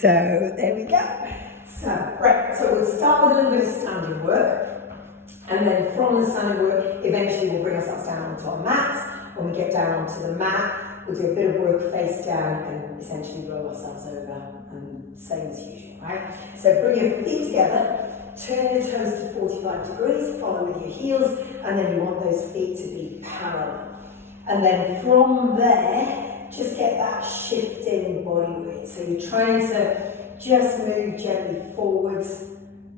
So there we go. So, right, so we'll start with a little bit of standing work, and then from the standing work, eventually we'll bring ourselves down onto our mats. When we get down onto the mat, we'll do a bit of work face down and essentially roll ourselves over, and same as usual, right? So bring your feet together, turn your toes to 45 degrees, follow with your heels, and then you want those feet to be parallel. And then from there, just get that shift in body weight. So you're trying to just move gently forwards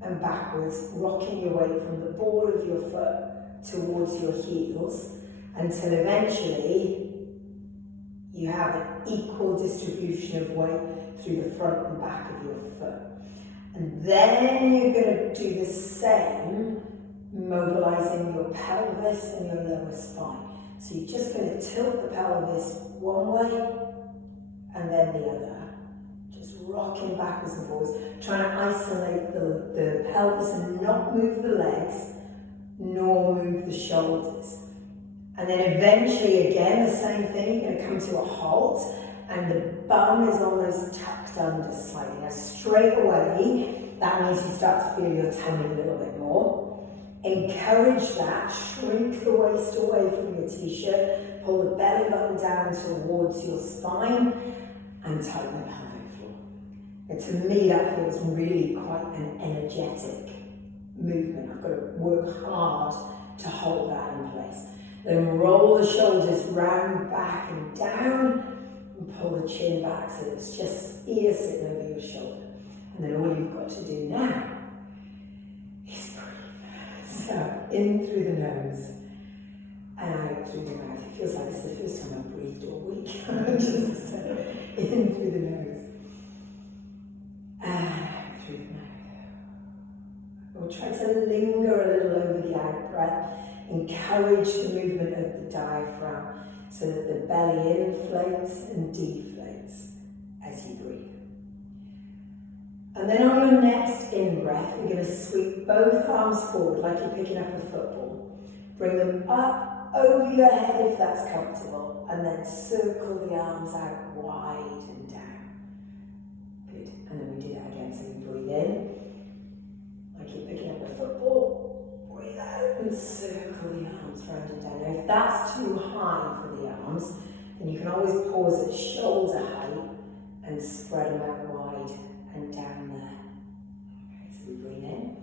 and backwards, rocking your weight from the ball of your foot towards your heels until eventually you have an equal distribution of weight through the front and back of your foot. And then you're going to do the same, mobilizing your pelvis and your lower spine. So you're just going to tilt the pelvis one way and then the other. Just rocking backwards and forwards, trying to isolate the pelvis and not move the legs, nor move the shoulders. And then eventually, again, the same thing, you're going to come to a halt, and the bum is almost tucked under slightly. Now, straight away, that means you start to feel your tummy a little bit more. Encourage that, shrink the waist away from your t-shirt, pull the belly button down towards your spine, and tighten the pelvic floor. And to me, that feels really quite an energetic movement. I've got to work hard to hold that in place. Then roll the shoulders round, back and down, and pull the chin back so it's just ear sitting over your shoulder. And then all you've got to do now is breathe. So, in through the nose and out through the mouth. It feels like it's the first time I've breathed all week. Just in through the nose and out through the mouth. We'll try to linger a little over the out breath. Encourage the movement of the diaphragm so that the belly inflates and deflates as you breathe. And then on your next in-breath, we're going to sweep both arms forward like you're picking up a football. Bring them up over your head if that's comfortable, and then circle the arms out wide and down. Good. And then we do that again. So we breathe in, like you're picking up a football. Breathe out and circle the arms round and down. Now, if that's too high for the arms, then you can always pause at shoulder height and spread them out wide and down there. Okay, so we breathe in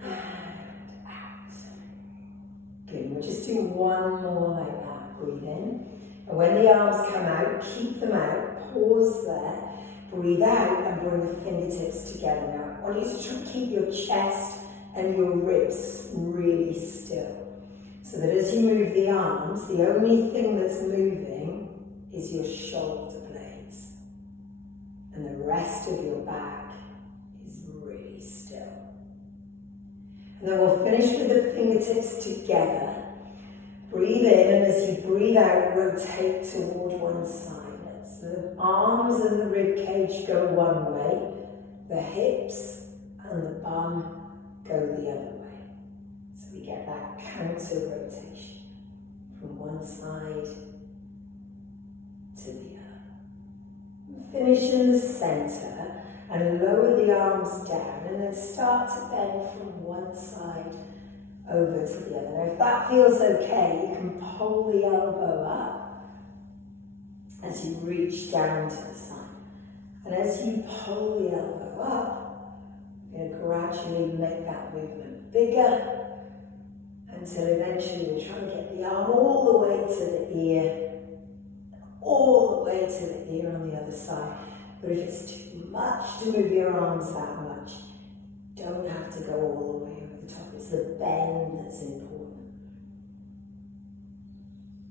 and out. Good, we'll just do one more like that. Breathe in. And when the arms come out, keep them out, pause there, breathe out and bring the fingertips together. Now, I want you to try to keep your chest and your ribs really still. So that as you move the arms, the only thing that's moving is your shoulder blades. And the rest of your back is really still. And then we'll finish with the fingertips together. Breathe in, and as you breathe out, rotate toward one side. So the arms and the rib cage go one way, the hips and the bum go the other way. So we get that counter rotation from one side to the other. Finish in the center and lower the arms down, and then start to bend from one side over to the other. Now, if that feels okay, you can pull the elbow up as you reach down to the side. And as you pull the elbow up, you're going to gradually make that movement bigger until eventually you're trying to get the arm all the way to the ear, all the way to the ear on the other side. But if it's too much to move your arms that much, you don't have to go all the way over the top. It's the bend that's important.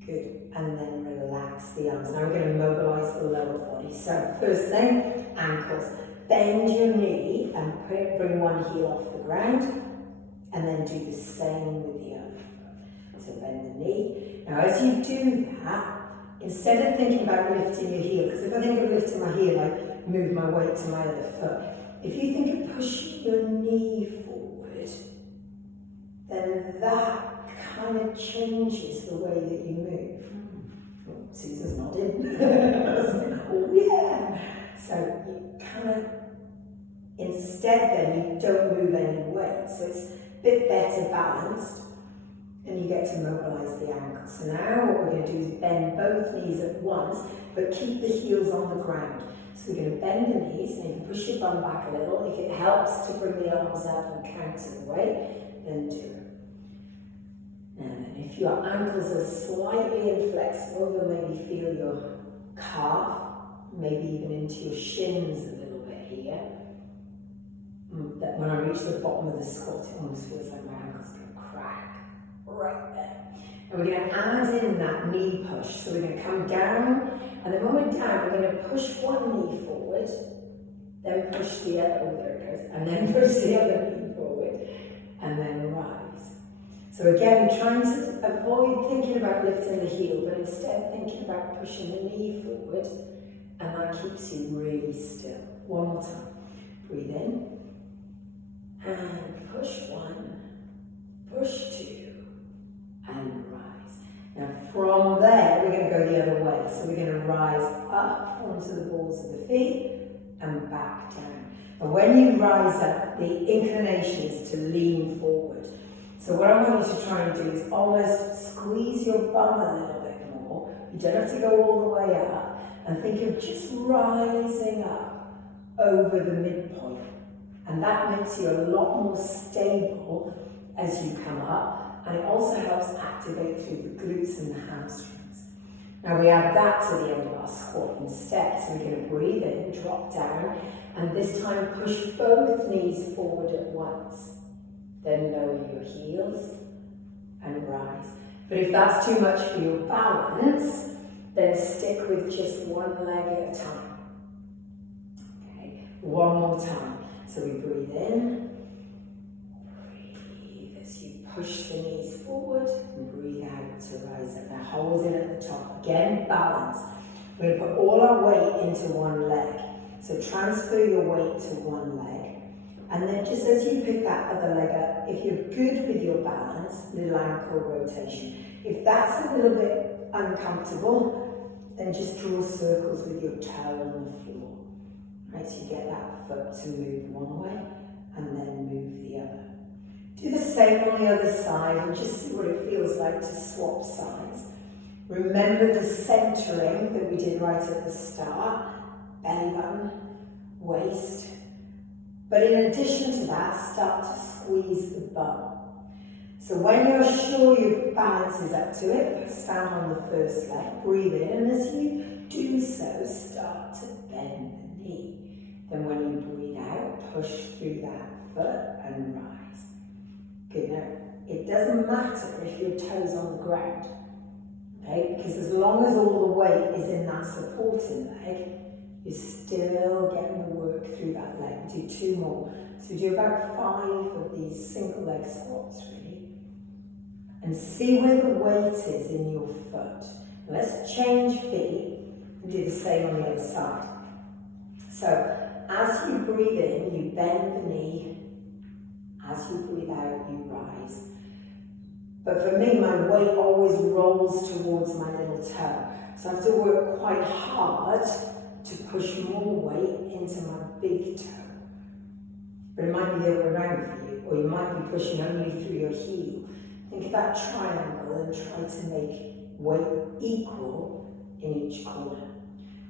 Good. And then relax the arms. Now we're going to mobilize the lower body. So first thing, ankles. Bend your knee and bring one heel off the ground, and then do the same with the other foot. So bend the knee. Now as you do that, instead of thinking about lifting your heel, because if I think of lifting my heel, I move my weight to my other foot. If you think of pushing your knee forward, then that kind of changes the way that you move. Oh, Susan's nodding. Oh yeah. So So you kind of, instead then, you don't move any weight. So it's a bit better balanced, and you get to mobilise the ankles. So now what we're going to do is bend both knees at once, but keep the heels on the ground. So we're going to bend the knees, and you can push your bum back a little. If it helps to bring the arms up and counter the weight, then do it. And then if your ankles are slightly inflexible, you'll maybe feel your calf, maybe even into your shins a little bit here. That when I reach the bottom of the squat, it almost feels like my ankle's going to crack right there. And we're going to add in that knee push. So we're going to come down, and then when we're down, we're going to push one knee forward, then push the other, oh there it goes, and then push the other knee forward, and then rise. So again, trying to avoid thinking about lifting the heel, but instead thinking about pushing the knee forward, and that keeps you really still. One more time. Breathe in, and push one, push two, and rise. Now from there, we're going to go the other way. So we're going to rise up onto the balls of the feet, and back down. And when you rise up, the inclination is to lean forward. So what I want you to try and do is almost squeeze your bum a little bit more. You don't have to go all the way up. And think of just rising up over the midpoint. And that makes you a lot more stable as you come up. And it also helps activate through the glutes and the hamstrings. Now we add that to the end of our squat instead. So we're going to breathe in, drop down, and this time push both knees forward at once. Then lower your heels and rise. But if that's too much for your balance, then stick with just one leg at a time. Okay, one more time. So we breathe in, breathe as you push the knees forward, and breathe out to rise up. Now hold it at the top. Again, balance. We're going to put all our weight into one leg. So transfer your weight to one leg. And then just as you pick that other leg up, if you're good with your balance, little ankle rotation. If that's a little bit uncomfortable, then just draw circles with your toe on the floor. Right, so you get that foot to move one way and then move the other. Do the same on the other side and just see what it feels like to swap sides. Remember the centering that we did right at the start, belly button, waist. But in addition to that, start to squeeze the bum. So when you're sure your balance is up to it, stand on the first leg, breathe in, and as you do so, start to bend the knee. Then when you breathe out, push through that foot and rise. Good, now, it doesn't matter if your toes on the ground, okay? Because as long as all the weight is in that supporting leg, you're still getting the work through that leg. Do two more. So do about 5 of these single leg squats, really. And see where the weight is in your foot. Let's change feet and do the same on the other side. So as you breathe in, you bend the knee. As you breathe out, you rise. But for me, my weight always rolls towards my little toe. So I have to work quite hard to push more weight into my big toe. But it might be the other way around for you, or you might be pushing only through your heel. Think of that triangle and try to make weight equal in each corner.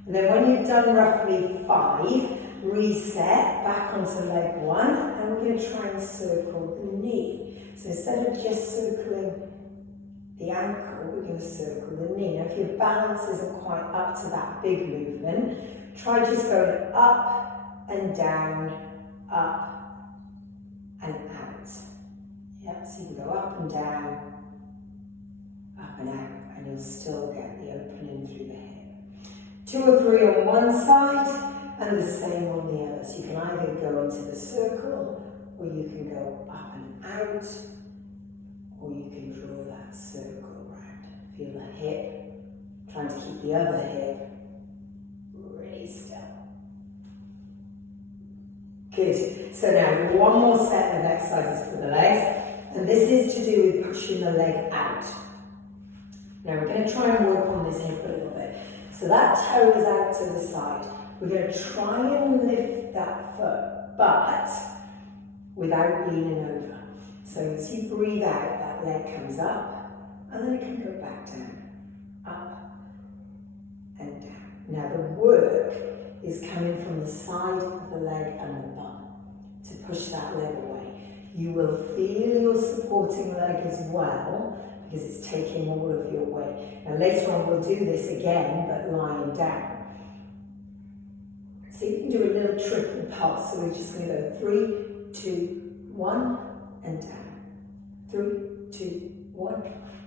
And then when you've done roughly 5, reset back onto leg 1, and we're going to try and circle the knee. So instead of just circling the ankle, we're going to circle the knee. Now if your balance isn't quite up to that big movement, try just going up and down, up and out. Yep, so you can go up and down, up and out, and you'll still get the opening through the hip. 2 or 3 on one side, and the same on the other. So you can either go into the circle, or you can go up and out, or you can draw that circle around. Feel the hip, trying to keep the other hip really still. Good. So now one more set of exercises for the legs, and this is to do with pushing the leg out. Now we're going to try and work on this hip a little bit. So that toe is out to the side. We're going to try and lift that foot, but without leaning over. So as you breathe out, that leg comes up, and then it can go back down, up and down. Now the work is coming from the side of the leg and the bum to push that leg away. You will feel your supporting leg as well, because it's taking all of your weight. Now later on we'll do this again, but lying down. So you can do a little triple pulse. So we're just going to go 3, 2, 1, and down. 3, 2, 1,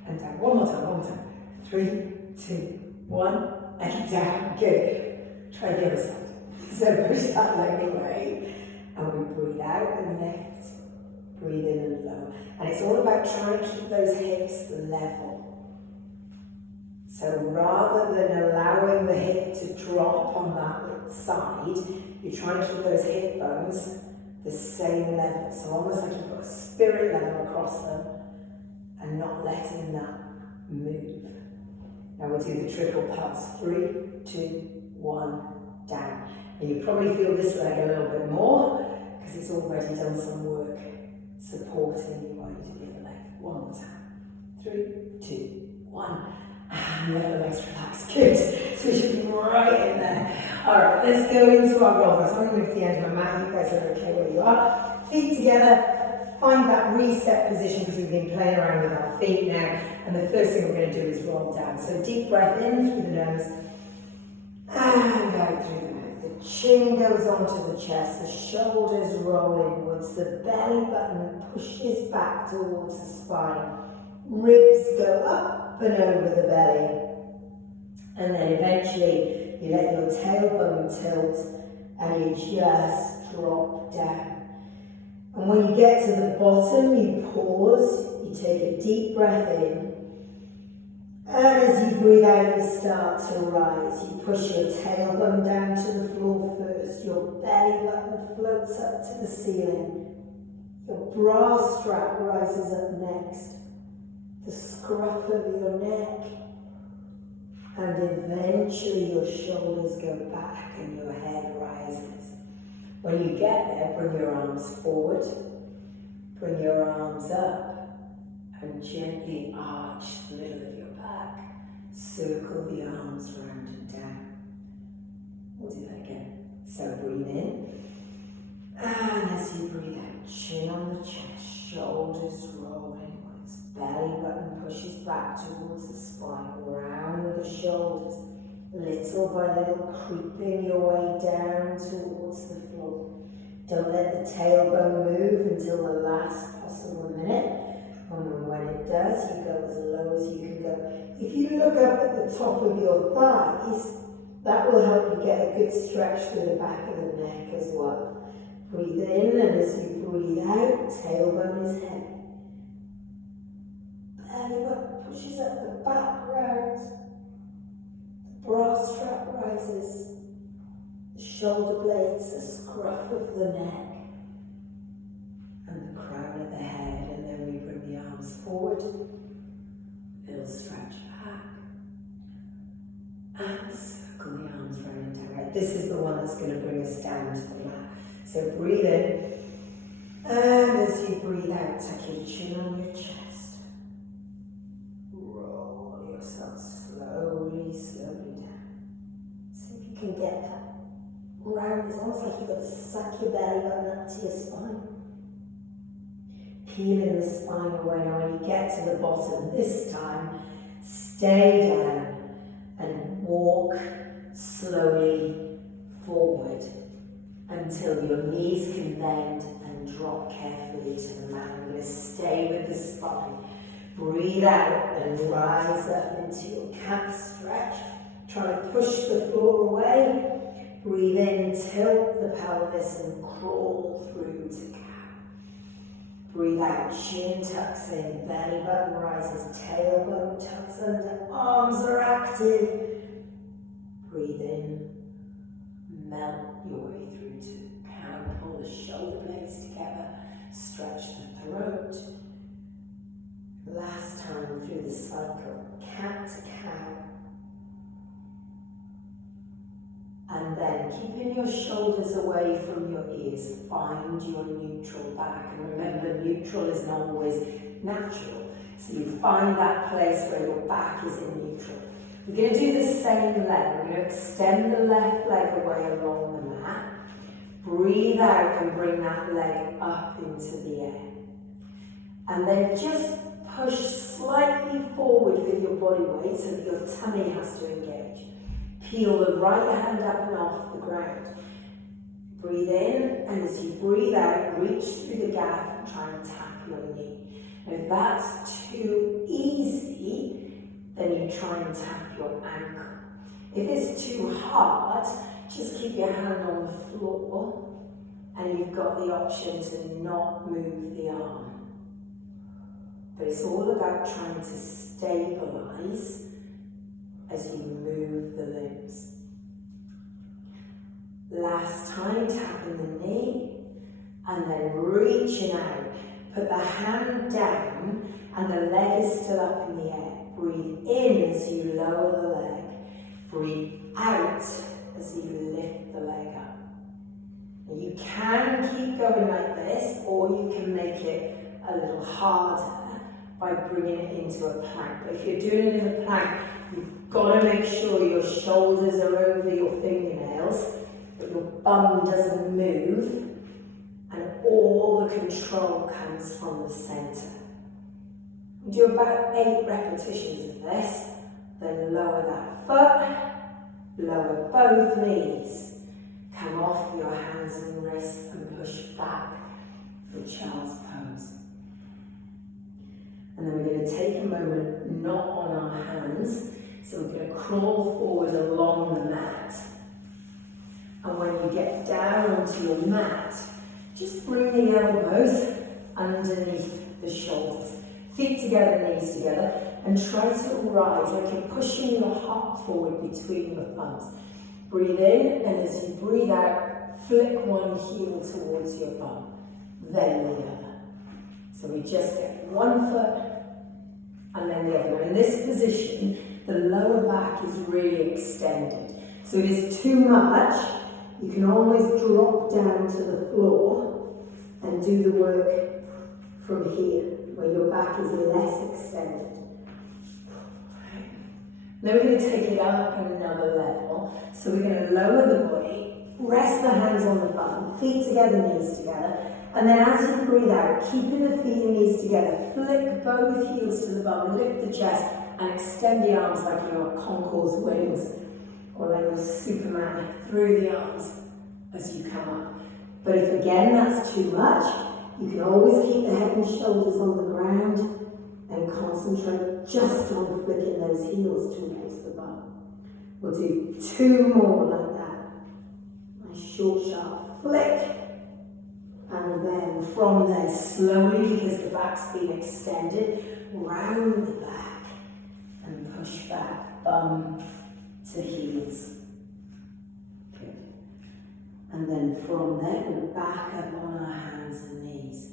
and down. One more time. 3, 2, 1, and down. Good. Try the other side. So push that leg away, and we breathe out and lift. Breathe in and lower. And it's all about trying to keep those hips level. So rather than allowing the hip to drop on that side, you're trying to keep those hip bones the same level. So almost like you've got a spirit level across them and not letting that move. Now we'll do the triple pulse. 3, 2, 1, down. And you probably feel this leg a little bit more because it's already done some work supporting you while you do the other leg. One more time. 3, 2, 1. And let the legs relax. Good. So we should be right in there. Alright, let's go into our roll. So I'm going to move to the end of my mat. You guys are okay where you are. Feet together. Find that reset position because we've been playing around with our feet now. And the first thing we're going to do is roll down. So deep breath in through the nose and out through the mouth. The chin goes onto the chest. The shoulders roll inwards. The belly button pushes back towards the spine. Ribs go up and over the belly, and then eventually you let your tailbone tilt and you just drop down. And when you get to the bottom, you pause, you take a deep breath in, and as you breathe out, you start to rise. You push your tailbone down to the floor first, your belly button floats up to the ceiling, your bra strap rises up next, the scruff of your neck, and eventually your shoulders go back and your head rises. When you get there, bring your arms forward, bring your arms up, and gently arch the middle of your back. Circle the arms round and down. We'll do that again. So breathe in, and as you breathe out, chin on the chest, shoulders rolling. Belly button pushes back towards the spine, round the shoulders, little by little creeping your way down towards the floor. Don't let the tailbone move until the last possible minute. And when it does, you go as low as you can go. If you look up at the top of your thighs, that will help you get a good stretch through the back of the neck as well. Breathe in, and as you breathe out, tailbone is heavy. Belly button pushes up the back round, the bra strap rises, the shoulder blades, the scruff of the neck, and the crown of the head, and then we bring the arms forward, little stretch back, and circle the arms round and down. Right, this is the one that's going to bring us down to the mat. So breathe in, and as you breathe out, tuck your chin on your chest. Slowly, slowly down. See if you can get that round. It's almost like you've got to suck your belly button up to your spine. Peeling the spine away. Now when you get to the bottom this time, stay down and walk slowly forward until your knees can bend and drop carefully to the mat. I'm going to stay with the spine. Breathe out and rise up into your cat stretch. Try to push the floor away. Breathe in, tilt the pelvis and crawl through to cow. Breathe out, chin tucks in, belly button rises, tailbone tucks under, arms are active. Breathe in, melt your way through to cow. Pull the shoulder blades together, stretch the throat. Last time through the cycle, cat to cow. And then, keeping your shoulders away from your ears, find your neutral back. And remember, neutral isn't always natural. So you find that place where your back is in neutral. We're going to do the same leg. We're going to extend the left leg away along the mat. Breathe out and bring that leg up into the air. And then just push slightly forward with your body weight so that your tummy has to engage. Peel the right hand up and off the ground. Breathe in, and as you breathe out, reach through the gap and try and tap your knee. And if that's too easy, then you try and tap your ankle. If it's too hard, just keep your hand on the floor, and you've got the option to not move the arm. But it's all about trying to stabilize as you move the limbs. Last time, tapping the knee, and then reaching out. Put the hand down, and the leg is still up in the air. Breathe in as you lower the leg. Breathe out as you lift the leg up. Now you can keep going like this, or you can make it a little harder by bringing it into a plank. But if you're doing it in a plank, you've got to make sure your shoulders are over your fingernails, but your bum doesn't move, and all the control comes from the center. We do about 8 repetitions of this, then lower that foot, lower both knees, come off your hands and wrists and push back for child's pose. And then we're going to take a moment not on our hands, so we're going to crawl forward along the mat. And when you get down onto your mat, just bring the elbows underneath the shoulders. Feet together, knees together, and try to rise like you're pushing your heart forward between your thumbs. Breathe in, and as you breathe out, flick one heel towards your bum, then the other. So we just get one foot and then the other. And in this position, the lower back is really extended. So if it's too much, you can always drop down to the floor and do the work from here, where your back is less extended. Then we're going to take it up another level. So we're going to lower the body, rest the hands on the bum, feet together, knees together. And then as you breathe out, keeping the feet and knees together, flick both heels to the bum, lift the chest, and extend the arms like you're Concourse wings, or like you're Superman, through the arms as you come up. But if again that's too much, you can always keep the head and shoulders on the ground and concentrate just on flicking those heels towards the bum. We'll do 2 more like that. Nice short, sharp flick. And then from there, slowly, because the back's been extended, round the back and push back, bum to heels. Good. And then from there, we're back up on our hands and knees.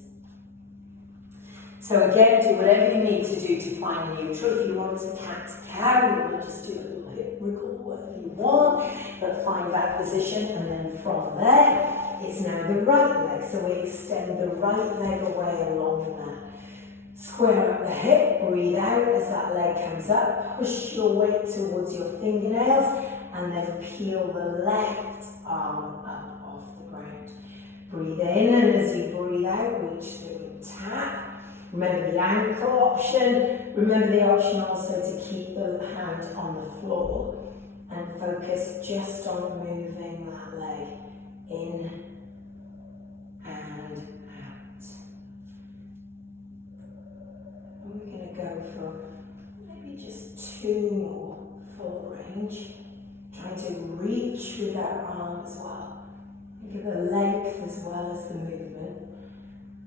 So again, do whatever you need to do to find neutral. If you want to cat-cow, you want to just do a little hip wriggle, whatever you want, but find that position. And then from there, it's now the right leg. So we extend the right leg away along the mat. Square up the hip, breathe out as that leg comes up. Push your weight towards your fingernails, and then peel the left arm up off the ground. Breathe in, and as you breathe out, reach through and tap. Remember the ankle option. Remember the option also to keep the hand on the floor and focus just on moving that leg in and out. And we're going to go for maybe just 2 more full range. Trying to reach with that arm as well. Give the length as well as the movement.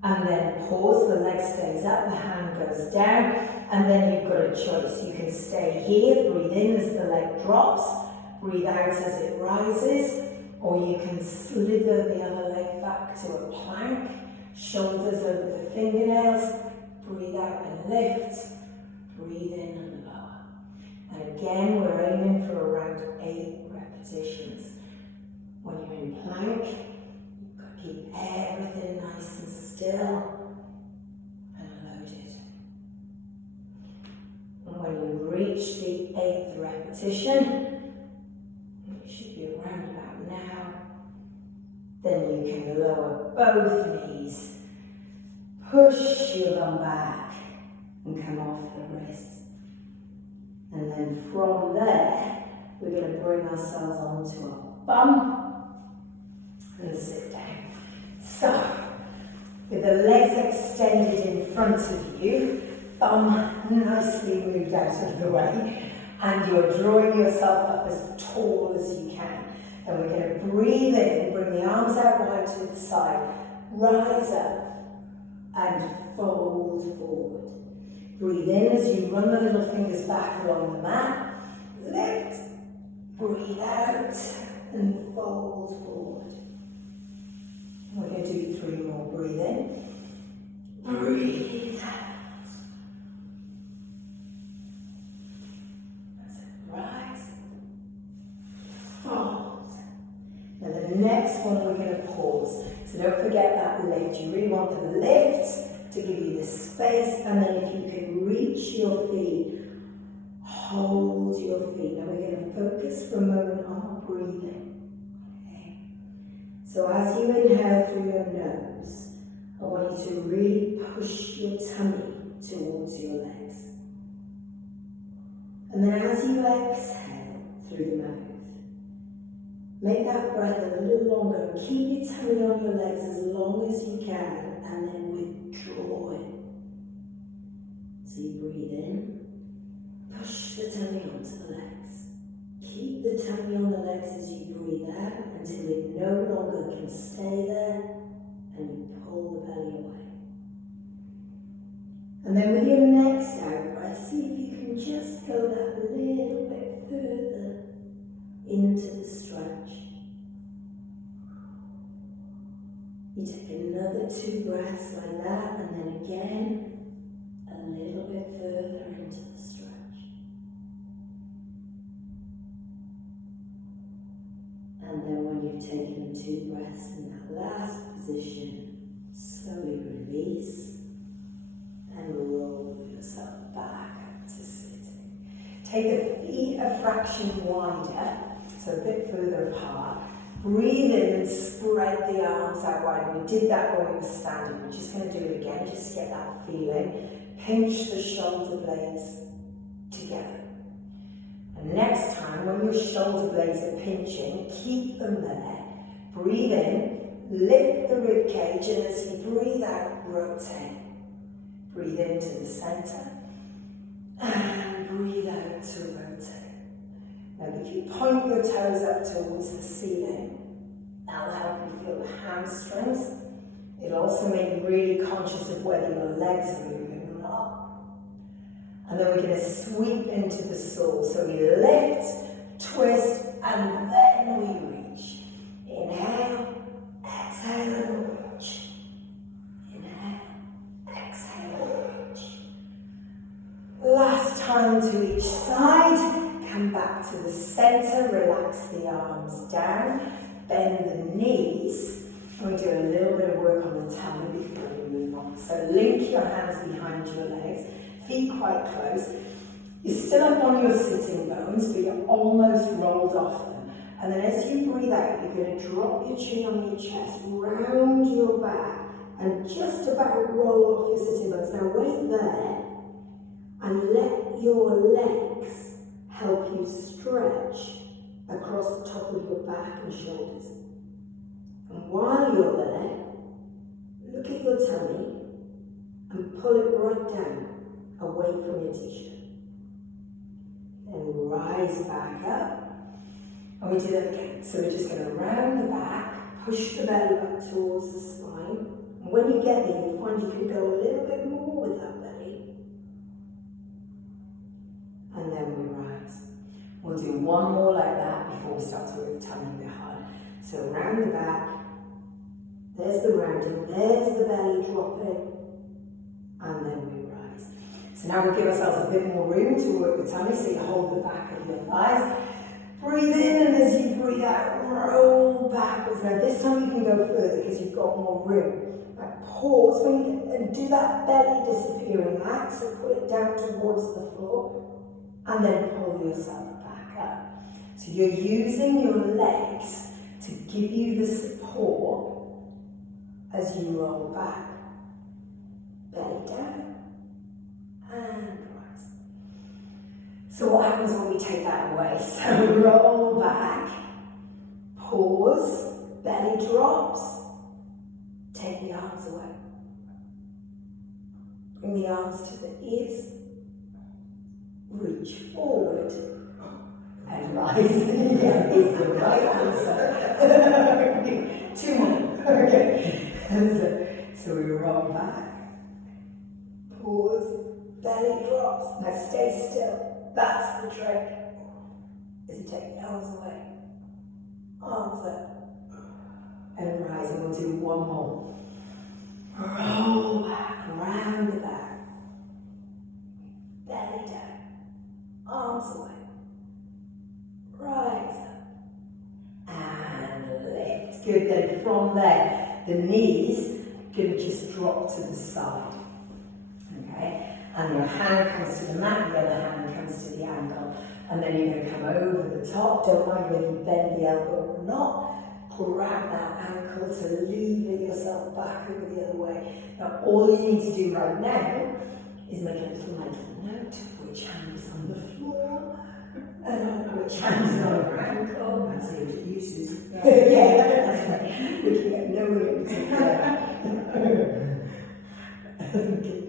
And then pause, the leg stays up, the hand goes down, and then you've got a choice. You can stay here, breathe in as the leg drops, breathe out as it rises, or you can slither the other leg back to a plank, shoulders over the fingernails, breathe out and lift, breathe in and lower. And again, we're aiming for around 8 repetitions. When you're in plank, you've got to keep everything nice and still and loaded. And when you reach the 8th repetition, it should be around about now, then you can lower both knees, push your bum back and come off the wrists. And then from there, we're going to bring ourselves onto our bum and sit down. So, with the legs extended in front of you, bum nicely moved out of the way, and you're drawing yourself up as tall as you can. And we're going to breathe in, bring the arms out wide to the side, rise up and fold forward. Breathe in as you run the little fingers back along the mat, lift, breathe out and fold forward. We're going to do 3 more. Breathe in, breathe out. That's it. Rise, fold. Now the next one we're going to pause. So don't forget that lift. You really want the lift to give you the space, and then if you can reach your feet, hold your feet. Now we're going to focus for a moment on breathing. Okay. So as you inhale through your nose, I want you to really push your tummy towards your legs. And then as you exhale through the mouth, make that breath a little longer. Keep your tummy on your legs as long as you can, and then withdraw it. So you breathe in, push the tummy onto the legs. Keep the tummy on the legs as you breathe out until it no longer can stay there, and you pull the belly away. And then with your next out breath, see if you can just go that little bit further into the stretch. You take another 2 breaths like that, and then again, a little bit further into the stretch. And then when you've taken 2 breaths in that last position, slowly release and roll yourself back up to sitting. Take the feet a fraction wider, so a bit further apart. Breathe in and spread the arms out wide. We did that when we were standing. We're just going to do it again, just to get that feeling. Pinch the shoulder blades together. And next time, when your shoulder blades are pinching, keep them there. Breathe in, lift the rib cage, and as you breathe out, rotate. Breathe into the center, and breathe out to rotate. Now, if you point your toes up towards the ceiling, that'll help you feel the hamstrings. It'll also make you really conscious of whether your legs are moving or not. And then we're going to sweep into the soles. So we lift, twist, and then we reach. Inhale, exhale, and reach. Inhale, exhale, reach. Last time to each side. Come back to the center, relax the arms down, bend the knees, and we do a little bit of work on the tummy before we move on. So link your hands behind your legs, feet quite close. You're still up on your sitting bones, but you're almost rolled off them. And then as you breathe out, you're going to drop your chin on your chest, round your back, and just about roll off your sitting bones. Now wait there, and let your legs help you stretch across the top of your back and shoulders. And while you're there, look at your tummy and pull it right down, away from your t-shirt. Then rise back up, and we do that again. So we're just going to round the back, push the belly back towards the spine, and when you get there, you'll find you can go a little bit more with that belly. And then we rise. We'll do one more like that before we start to work the tummy a bit hard. So round the back, there's the rounding, there's the belly dropping, and then we rise. So now we'll give ourselves a bit more room to work the tummy, so you hold the back of your thighs. Breathe in, and as you breathe out, roll backwards. Now this time you can go further because you've got more room. Like pause and do that belly disappearing act, so pull it down towards the floor, and then pull yourself back up. So you're using your legs to give you the support as you roll back. Belly down, and rise. So what happens when we take that away? So roll back, pause, belly drops, take the arms away. Bring the arms to the ears, reach forward, and rise. Yeah, is the right answer. 2 more. Okay. So we roll back, pause, belly drops. Now stay still. That's the trick. As you take the arms away, arms up, and rise. And we'll do one more. Roll back, round the back, belly down, arms away, rise up, and lift. Good. Then from there, the knees gonna just drop to the side. Okay. And your hand comes to the mat, the other hand comes to the ankle. And then you're going to come over the top. Don't mind whether you bend the elbow or not. Grab that ankle to lever yourself back over the other way. Now, all you need to do right now is make a little mental note of which hand is on the floor, which hand is on your ankle. That's it, you, Susan. Yeah, that's right. Looking at nowhere in particular. Okay.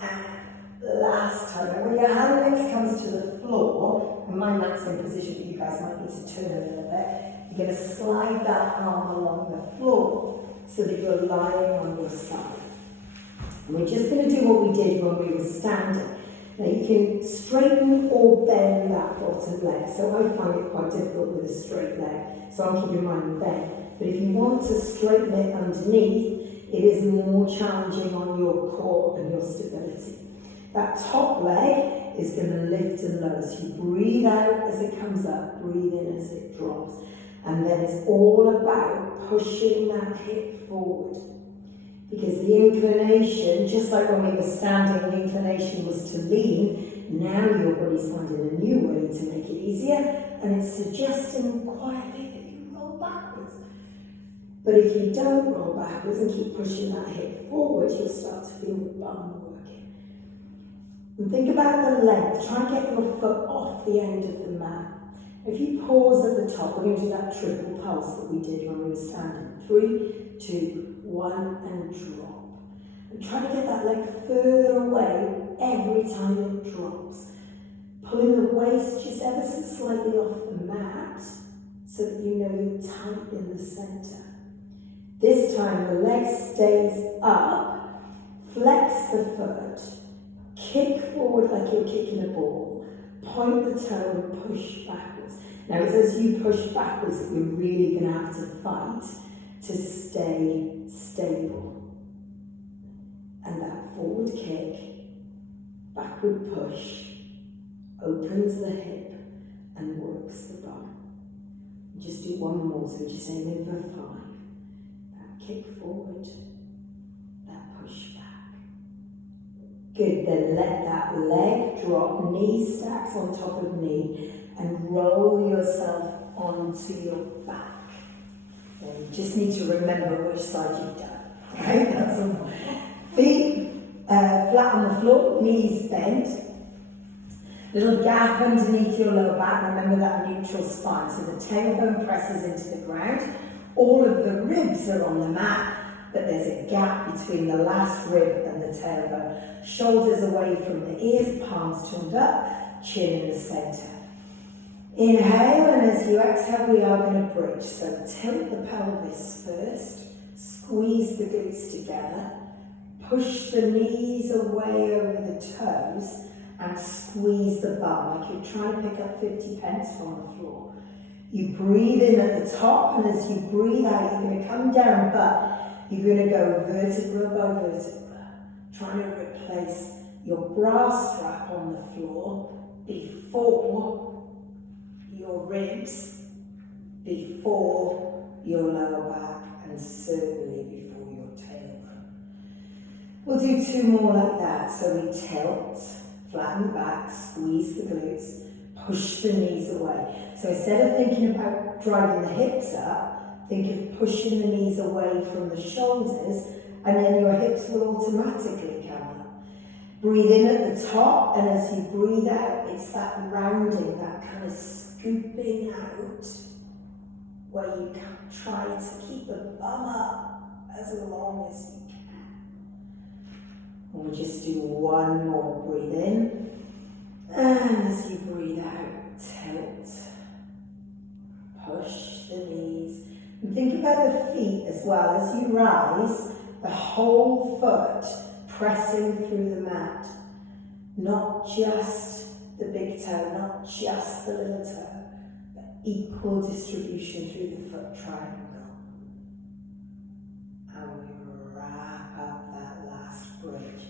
And last time, and when your hand next comes to the floor, and my mat's in position, but you guys might need to turn a little bit, you're going to slide that arm along the floor so that you're lying on your side. And we're just going to do what we did when we were standing. Now you can straighten or bend that bottom leg. So I find it quite difficult with a straight leg, so I'm keeping mine bent. But if you want to straighten it underneath, it is more challenging on your core and your stability. That top leg is going to lift and lower. So you breathe out as it comes up, breathe in as it drops. And then it's all about pushing that hip forward. Because the inclination, just like when we were standing, the inclination was to lean. Now your body's finding a new way to make it easier. And it's suggesting quietly that you roll backwards. But if you don't roll backwards and keep pushing that hip forward, you'll start to feel the bum working. And think about the length. Try and get your foot off the end of the mat. If you pause at the top, we're going to do that triple pulse that we did when we were standing. 3, 2, 1, and drop. And try to get that leg further away every time it drops. Pulling the waist just ever so slightly off the mat so that you know you're tight in the center. This time the leg stays up, flex the foot, kick forward like you're kicking a ball, point the toe and push backwards. Now it's as you push backwards that you're really going to have to fight to stay stable. And that forward kick, backward push, opens the hip and works the bum. Just do one more, so just aim in for 5. That kick forward, that push back. Good, then let that leg drop, knee stacks on top of knee, and roll yourself onto your back. And you just need to remember which side you've done. Right? That's all. Feet flat on the floor, knees bent. Little gap underneath your lower back. Remember that neutral spine. So the tailbone presses into the ground. All of the ribs are on the mat, but there's a gap between the last rib and the tailbone. Shoulders away from the ears, palms turned up, chin in the center. Inhale, and as you exhale, we are going to bridge. So tilt the pelvis first, squeeze the glutes together, push the knees away over the toes, and squeeze the bum like you're trying to pick up 50 pence from the floor. You breathe in at the top, and as you breathe out, you're going to come down, but you're going to go vertebra by vertebra, trying to replace your bra strap on the floor before your your ribs before your lower back, and certainly before your tailbone. We'll do 2 more like that. So we tilt, flatten the back, squeeze the glutes, push the knees away. So instead of thinking about driving the hips up, think of pushing the knees away from the shoulders, and then your hips will automatically come up. Breathe in at the top, and as you breathe out, it's that rounding, that kind of scooping out, where you can try to keep the bum up as long as you can. And we'll just do 1 more. Breathe in, and as you breathe out, tilt, push the knees, and think about the feet as well. As you rise, the whole foot pressing through the mat, not just the big toe, not just the little toe, but equal distribution through the foot triangle. And we wrap up that last bridge.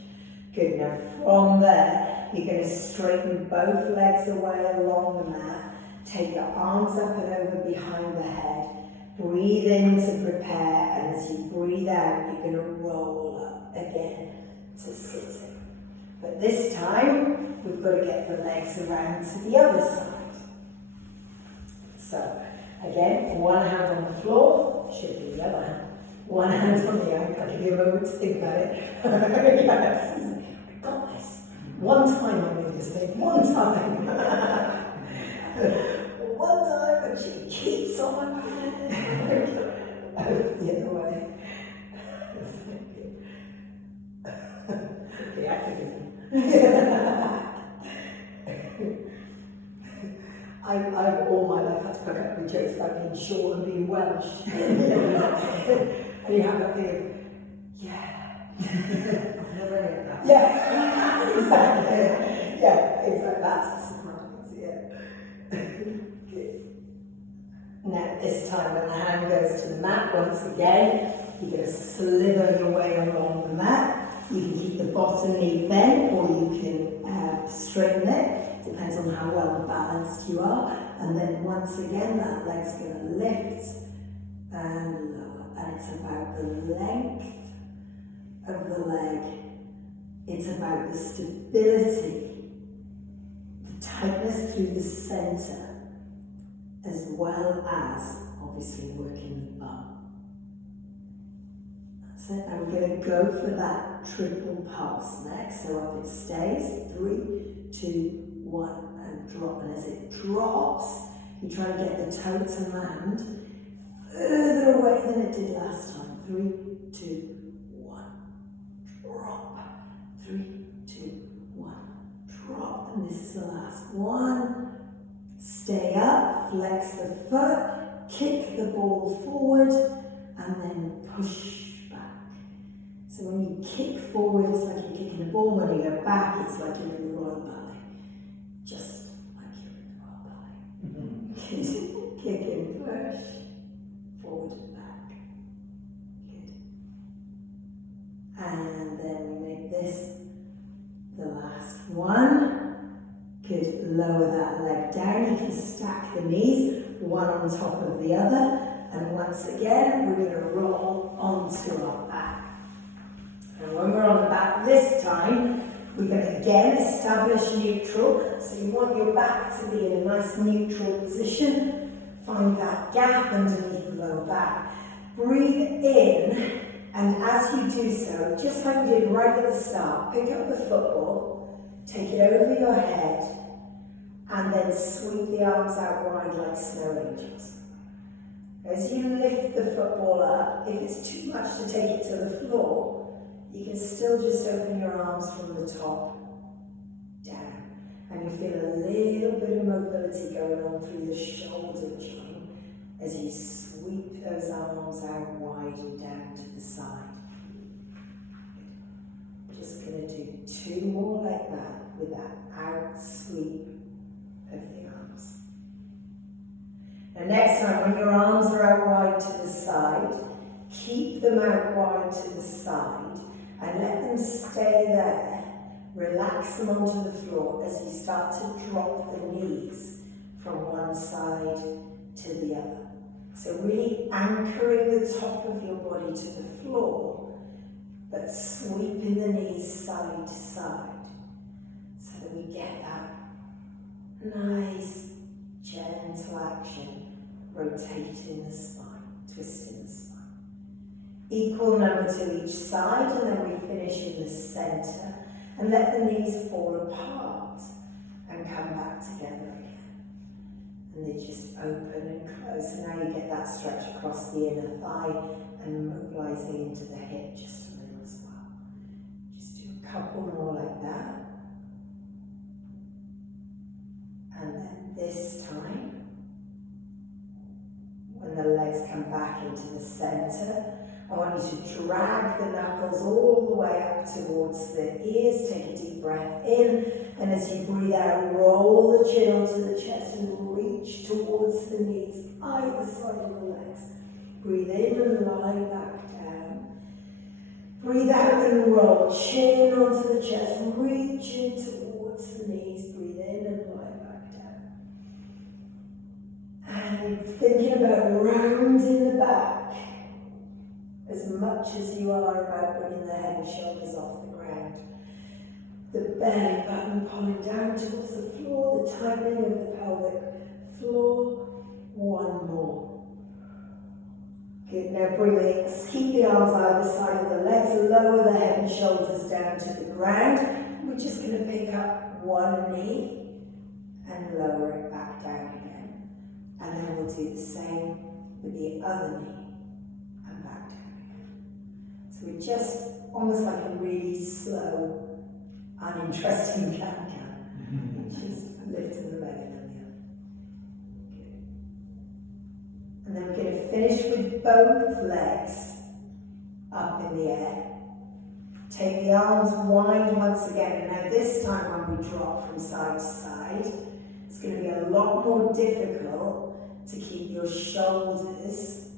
Good. Now from there, you're going to straighten both legs away along the mat. Take your arms up and over behind the head. Breathe in to prepare, and as you breathe out, you're going to roll up again to sitting. But this time, we've got to get the legs around to the other side. So, again, 1 hand on the floor, should be the other hand. 1 hand on the ankle. I'll give you a moment to think about it. Yes. I got this. 1 time I made this thing. 1 time. 1 time, and she keeps on my hand. The other way. Okay, I forgive you. I've all my life had to put up with jokes about being short and being Welsh. And you have that thing of, yeah. I've never heard that. Yeah, exactly. Yeah, exactly. That's the surprise, yeah. Good. Now, this time when the hand goes to the mat, once again, you're going to slither your way along the mat. You can keep the bottom knee bent, or you can straighten it. Depends on how well balanced you are. And then once again, that leg's going to lift and lower. And it's about the length of the leg. It's about the stability, the tightness through the center, as well as obviously working the bum. That's it. And we're going to go for that triple pulse next. So up it stays. 3, 2, 1, and drop. And as it drops, you try to get the toe to land further away than it did last time. 3, 2, 1, drop. 3, 2, 1, drop. And this is the last one. Stay up, flex the foot, kick the ball forward, and then push back. So when you kick forward, it's like you're kicking the ball. When you go back, it's like you're in the Royal Ballet. Just like you're in the Royal Ballet. Kick and push, forward and back. Good. And then we make this the last one. Good. Lower that leg down. You can stack the knees, one on top of the other. And once again, we're going to roll onto our back. And when we're on the back this time, we're going to again establish neutral. So you want your back to be in a nice neutral position. Find that gap underneath the lower back. Breathe in, and as you do so, just like we did right at the start, pick up the football, take it over your head, and then sweep the arms out wide like snow angels. As you lift the football up, if it's too much to take it to the floor, you can still just open your arms from the top down. And you feel a little bit of mobility going on through the shoulder joint as you sweep those arms out wide and down to the side. Just going to do 2 more like that with that out sweep of the arms. And next time, when your arms are out wide to the side, keep them out wide to the side and let them stay there. Relax them onto the floor as you start to drop the knees from one side to the other. So really anchoring the top of your body to the floor, but sweeping the knees side to side, so that we get that nice, gentle action, rotating the spine, twisting the spine. Equal number to each side, and then we finish in the center, and let the knees fall apart and come back together again. And they just open and close. So now you get that stretch across the inner thigh and mobilizing into the hip just a little as well. Just do a couple more like that. And then this time, when the legs come back into the center, I want you to drag the knuckles all the way up towards the ears. Take a deep breath in, and as you breathe out, roll the chin onto the chest and reach towards the knees, either side of the legs. Breathe in and lie back down. Breathe out and roll, chin onto the chest, reaching towards the knees. Breathe in and lie back down. And thinking about rounding the back as much as you are about bringing the head and shoulders off the ground. The belly button pulling down towards the floor, the tightening of the pelvic floor. One more. Good, now breathe. Keep the arms either side of the legs, lower the head and shoulders down to the ground. We're just going to pick up one knee and lower it back down again. And then we'll do the same with the other knee. So we're just almost like a really slow, uninteresting can. Just lifting the leg and then the other. Good. And then we're going to finish with both legs up in the air. Take the arms wide once again. Now this time when we drop from side to side, it's going to be a lot more difficult to keep your shoulders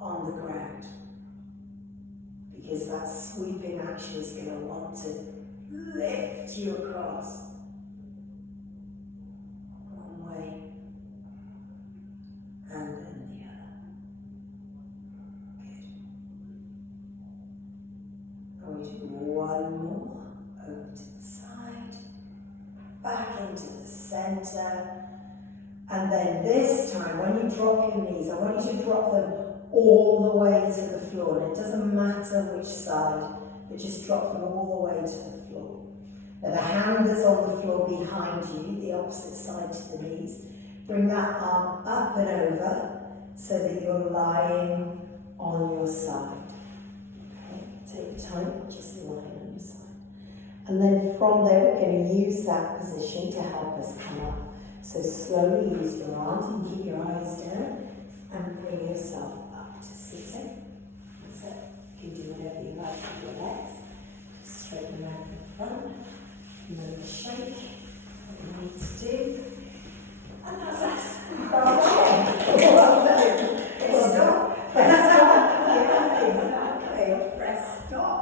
on the ground, because that sweeping action is going to want to lift you across. One way and then the other. Good. And we do one more. Over to the side. Back into the center. And then this time, when you drop your knees, I want you to drop them all the way to the floor. And it doesn't matter which side, but just drop them all the way to the floor. Now the hand that's on the floor behind you, the opposite side to the knees, bring that arm up and over so that you're lying on your side. Okay, take time, just lying on your side. And then from there, we're going to use that position to help us come up. So slowly use your arms and keep your eyes down and bring yourself up to sitting. So you can do whatever you like with your legs. Just straighten them out in front. And then shake what you need to do. And that's us. Okay. Well done. Press stop. Press stop. Yeah, exactly. Press stop.